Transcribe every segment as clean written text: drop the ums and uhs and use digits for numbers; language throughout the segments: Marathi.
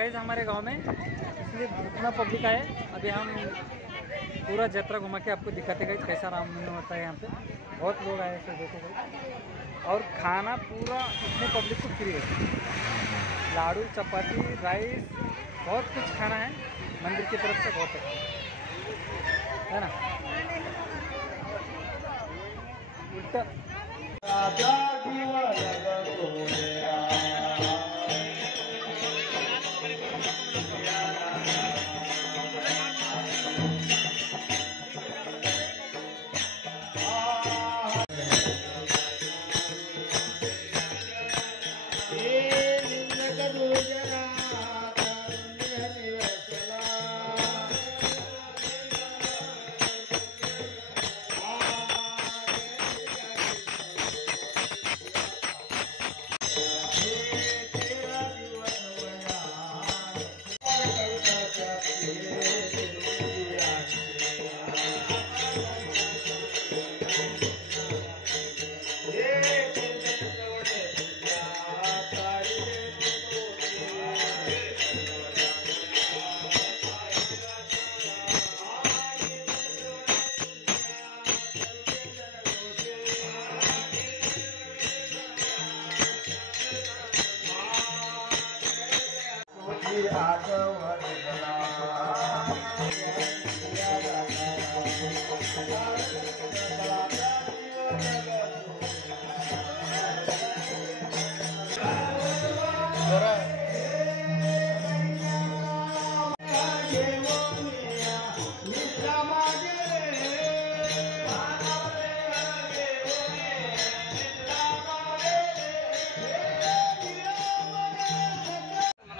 गाइस हमारे गांव में, इसलिए इतना पब्लिक आया। अभी हम पूरा यात्रा घुमा के आपको दिखाते गए कैसा रामनवमी होता है यहाँ पे। बहुत लोग आए ऐसे देखे गए, और खाना पूरा इतने पब्लिक को फ्री है। लाडू, चपाती, राइस, बहुत कुछ खाना है मंदिर की तरफ से, बहुत है ना। उल्टा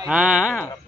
हाँ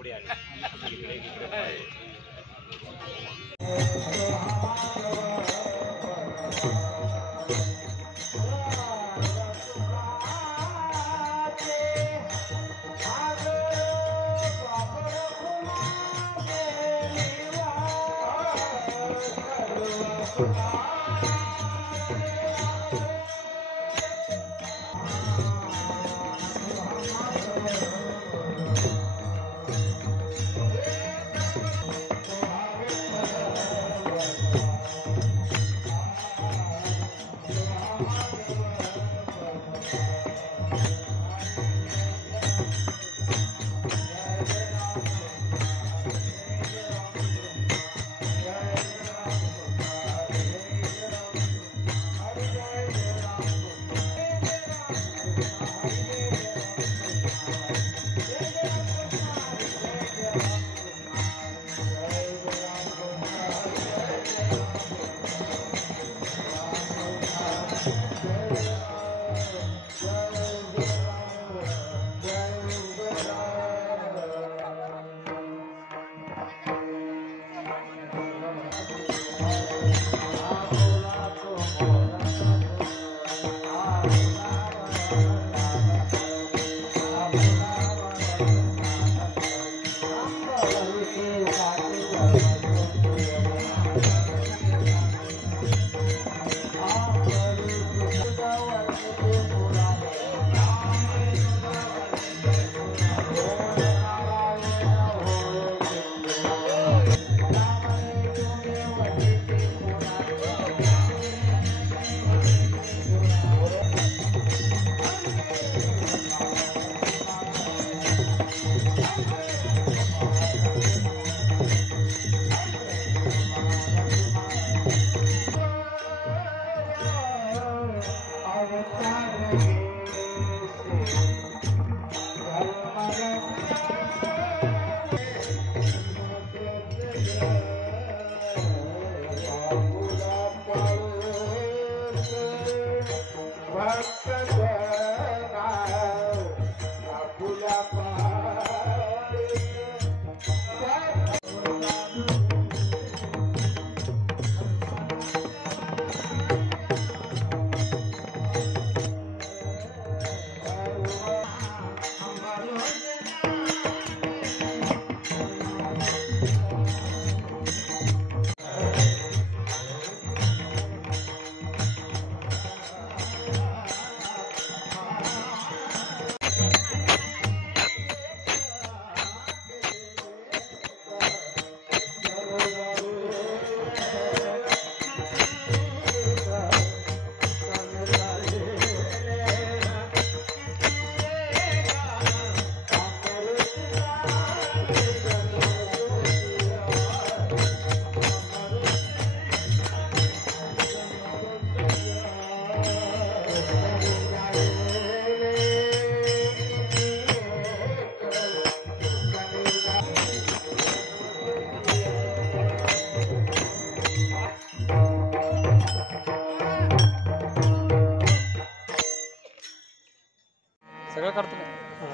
सगळं करतो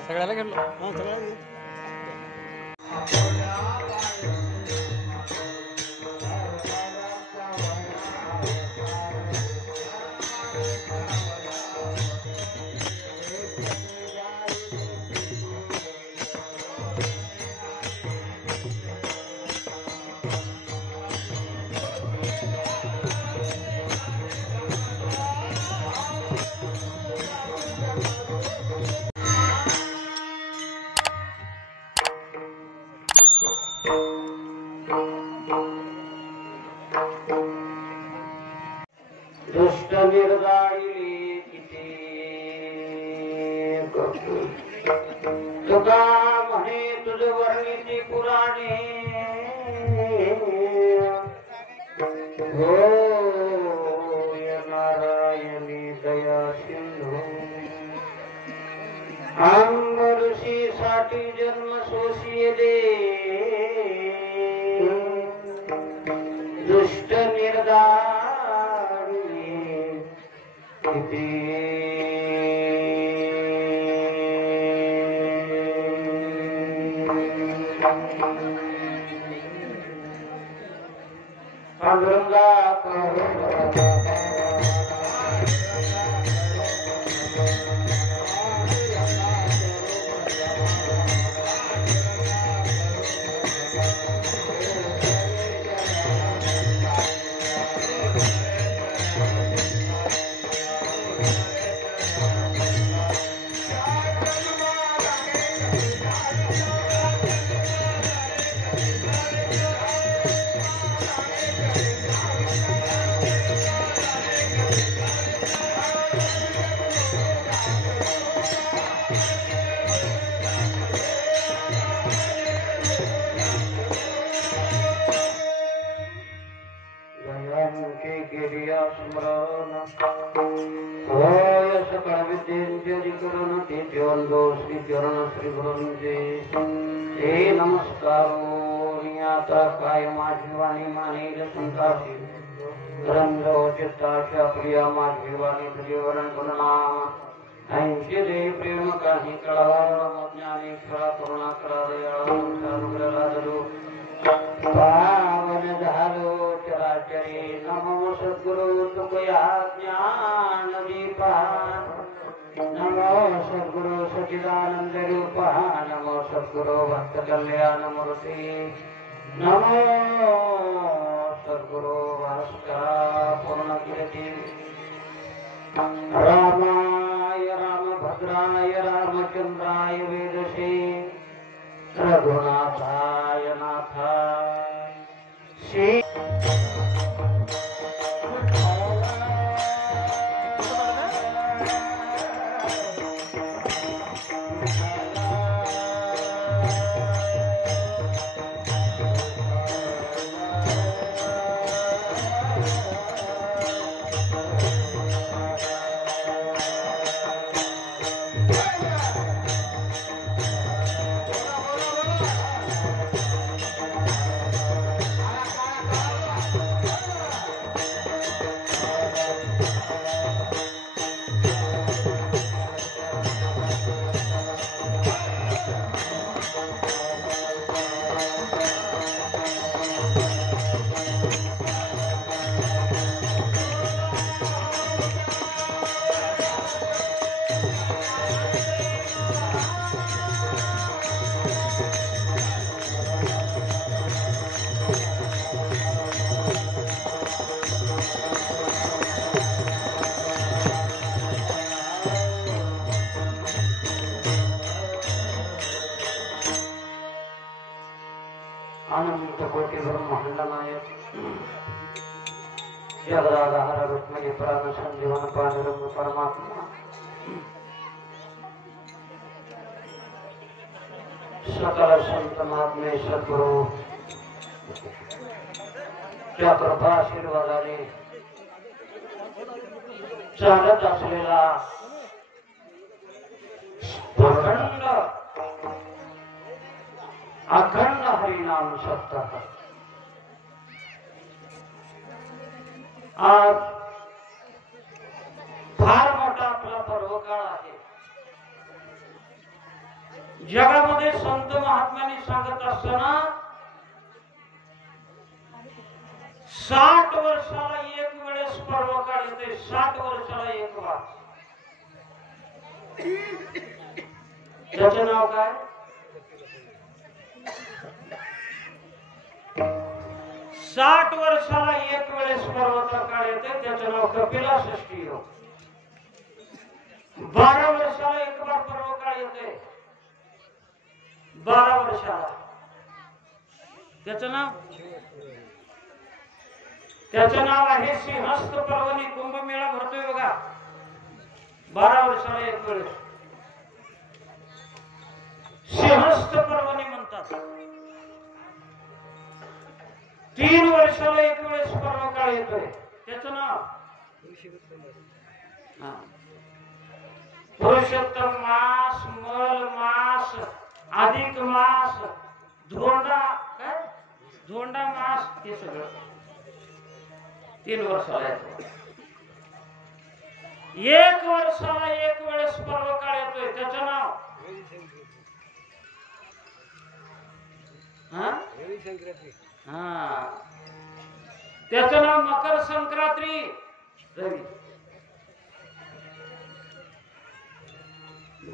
सगळ्याला घेतलो हां सगळ्या दुष्ट निर्दाळी किती तुका म्हणे तुझ वर्णिती पुराणे हो नारायणी दया सिंधू अंग ऋषी साठी जन्म सोशिये दे दुष्ट निर्दाळी श्री गुरुंचे हे नमस्कारो नियाता काय माझी वाणी मानेल संताशी रंजो चित्ताशी प्रिया माझी वाणी तुझे वरण गुणना ऐंशी दे प्रेम काही कळावा ज्ञानेश्वरा करुणा करा दयानुग्रह दो पावन झालो चराचरे नमो सद्गुरु तुकया ज्ञान दीपान नमो सद्गुरु सच्चिदानंद रूपा नमो सद्गुरु भक्त कल्याण मूर्ति नमो सद्गुरु भास्करा पूर्ण कीर्ति रामाय रामभद्राय रामचंद्राय वेदसे रघुनाथाय नाथाय श्री अनंत कोटि ब्रह्मांड नायक जगदाधार रुक्मिणी प्राण संजीवन पांडुरंग परमात्मा सकल संत महात्मे सद्गुरु त्या कृपा आशीर्वादाने चालत असलेला अखंड हरिनाम सप्ताह आज फार मोठा आपला पर्वकाळ आहे. जगामध्ये संत महात्म्यांनी सांगत असताना 60 वर्षाला एक वेळेस पर्वकाळ येते, 60 वर्षाला एक वार. त्याचं नाव काय? 60 वर्षाला एक वेळेस पर्वकाळ येते, त्याचं नाव कपिला षष्ठी योग. 12 वर्षाला एक बार पर्वकाळ येते, 12 वर्षाला. त्याचं नाव आहे सिंहस्थ पर्वणी. कुंभमेळा भरतोय बघा 12 वर्षाला एक वेळेस, सिंहस्थ पर्वणी म्हणतात. 3 वर्षाला एक वेळेस पर्वकाळ येतोय, त्याचं नाव पुरुषोत्तम मास, मल मास, अधिक मास, धोंडा मास, हे सगळं 3 वर्षाला येतो. 1 वर्षाला एक वेळेस पर्वकाळ येतोय, त्याचं नाव त्याचं नाव मकर संक्रांती.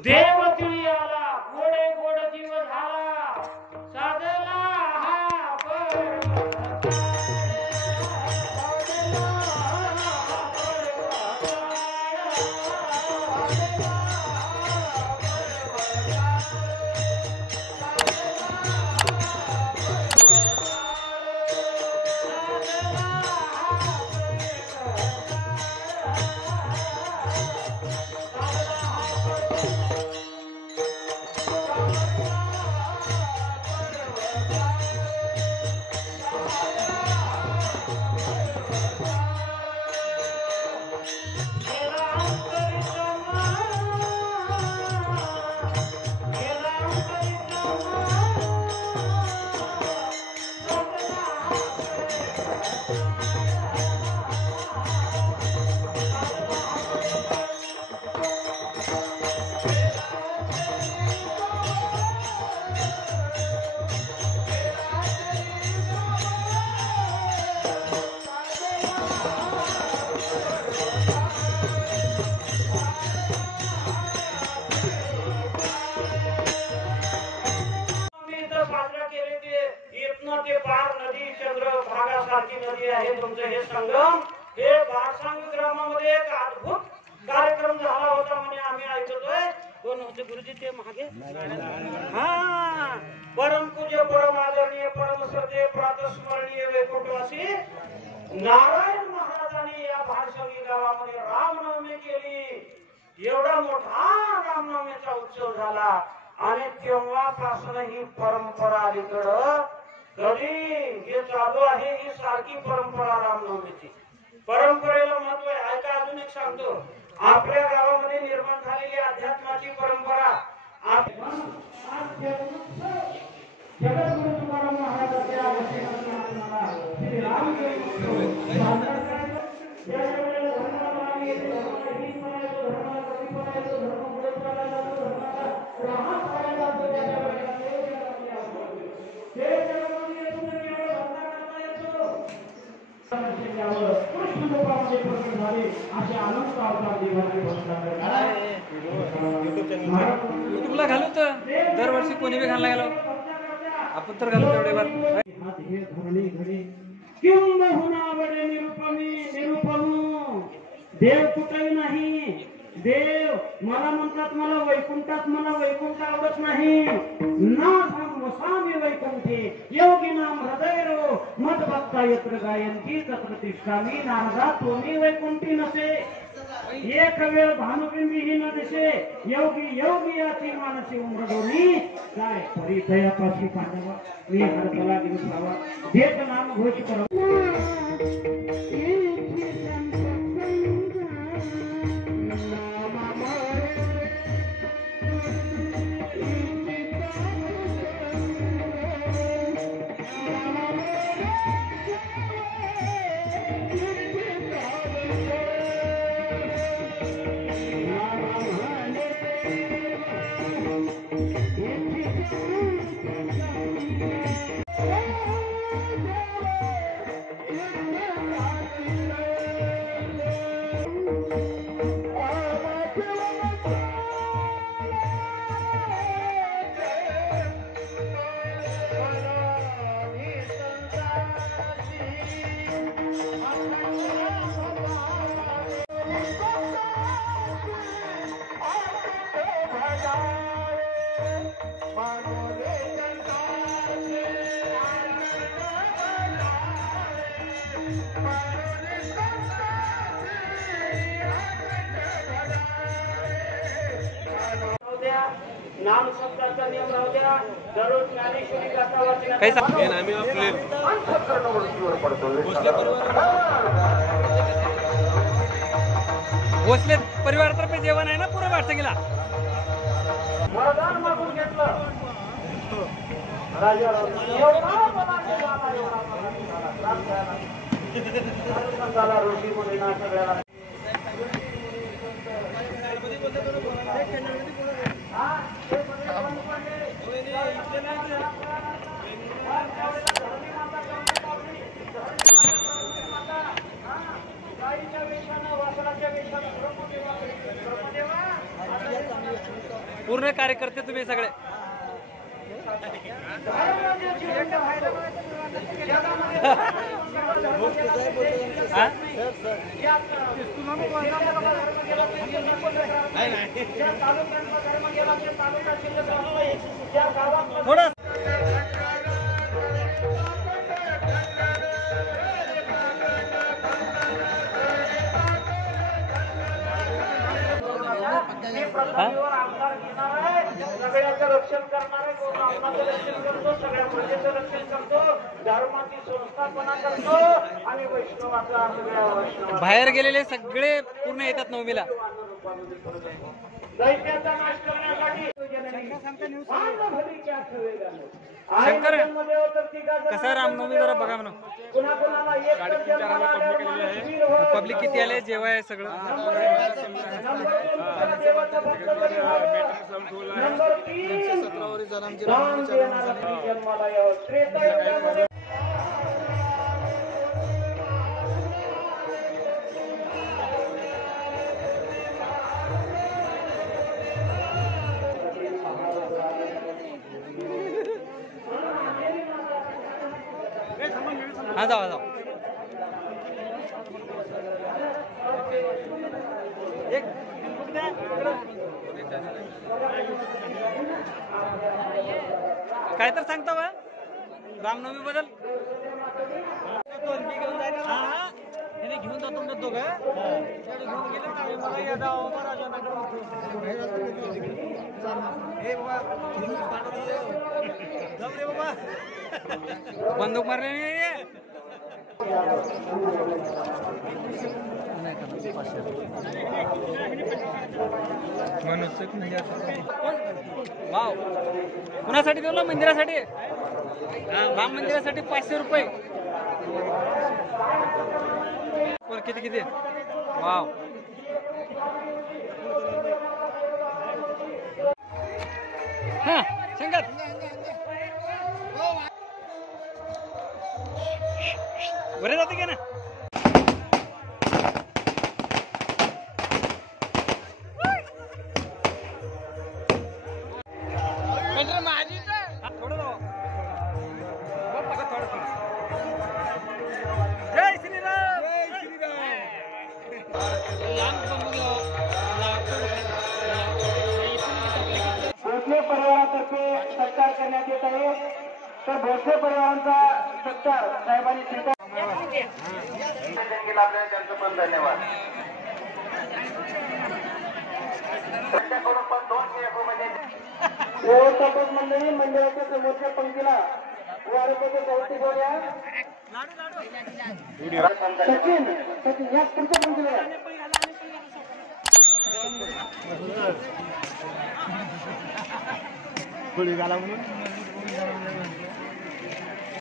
देव तिळी आला, गोडे गोड जीव झाला, साधला हा नदी आहे. तुमचं हे संगम, हे बारसांग ग्रामामध्ये एक अद्भुत कार्यक्रम झाला होता म्हणे, आम्ही ऐकतोय. कोण होते गुरुजी ते मागे? हा, परम पूज्य, परम आदरणीय, परम श्रद्धेय, प्रातस्मरणीय वैकुंठवासी नारायण महाराजांनी या बारसांगी गावामध्ये रामनवमी केली. एवढा मोठा रामनवमीचा उत्सव झाला आणि तेव्हापासून ही परंपरा अलीकडं कधी हे चालू आहे. ही सारखी परंपरा रामनवमीची. परंपरेला महत्व आहे. ऐका, अजून एक सांगतो. आपल्या गावामध्ये निर्माण झालेली अध्यात्माची परंपरा जगद्गुरु तुकाराम महाराजांच्या श्री युट्यूबला घालू तर दरवर्षी कोणी बी घालला गेलो, आपण तर घालू तेवढे बार. देव कुठेही नाही. देव मला म्हणतात, मला वैकुंठ आवडत नाही. ना वसामी वैकुंठे योगी नाम हृदयरो मत भक्ता यत्र गायंती तत्र तिष्ठामी. नारदा तुम्ही वैकुंठी नसे, एक वेळ भानुबिंबी ही न दिसे. योगी योगी याची मानसी उमरडोनी. काय परिचयापाशी पांडवा मी हरकला दिवसावा देत नाम घोष करो. नाम शब्दाचा नियम राहू द्या. दररोज ज्ञानेश्वरी गाथा वाचण्याचा कैसा भोसले परिवारातर्फे जेवण आहे ना पुरं वाटसंगीला. वरदान मागून घेतलं राजा झाला ऋषी मुनींना सगळ्याला. पूर्ण कार्यकर्ते तुम्ही सगळे. थोडं सगळ्याचं रक्षण करणारे कोणाचं रक्षण करतो, सगळ्या प्रजेचं रक्षण करतो, धर्माची संस्थापना करतो आणि वैष्णवाचा सगळ्या वैष्णव बाहेर गेलेले सगळे पूर्ण येतात नवमीला. दैत्याचा नाश करण्यासाठी शंकर कसं आहे रामनवमी जरा बघा म्हणून. पब्लिक किती आले जेव्हा आहे सगळं. हा जावा जावा. काय तर सांगता बा रामनवमी बद्दल. घेऊन जातो ना दोघं घेऊन गेले बंदूक मारले नाही. वाव कुणासाठी दिला मंदिरासाठी. राम मंदिरासाठी 500 रुपये. किती किती वाव. हा शंकर बरे जाते का ना. जय श्रीराम. भोसले परिवारातर्फे सत्कार करण्यात येत आहे. तर भोसले परिवारांचा सत्कार साहेबांनी स्वीकार त्यांचं पण धन्यवाद. त्यांच्याकडून पण 2 व्यवस्थापक मंडळी मंडळाच्या समोरच्या पंक्तीला वारकरी गवती गोळ्या सचिन सचिन या पुढच्या पंक्तीला गोळी घाला म्हणून